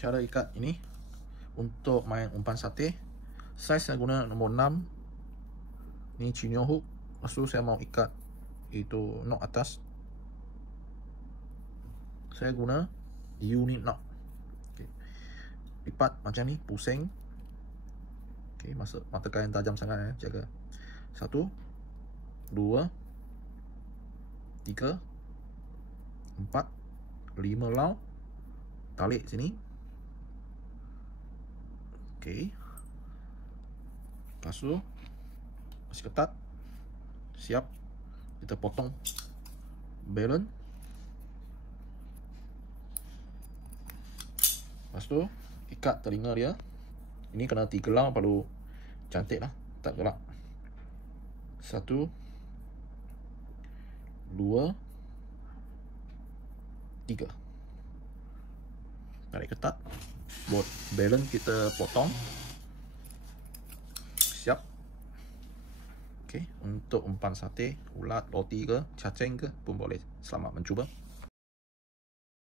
cara ikat ini untuk main umpan sate. Saiz saya guna nombor 6. Ini chinyo hook. Lepas tu saya mau ikat itu knot atas. Saya guna unit knot. Okay. Lipat macam ni, pusing. Okay, mata kain tajam sangat, jaga. 1, 2, 3, 4, 5 lau. Tarik sini. Okey. Lepas tu masih ketat. Siap. Kita potong balon. Lepas tu ikat telinga dia. Ini kena 3 lau, perlu cantik lah, tak gelap. 1, 2, 3. Tarik ketat. Buat balon kita potong. Siap. Okey, untuk umpan sate, ulat, roti ke, cacing ke pun boleh. Selamat mencuba.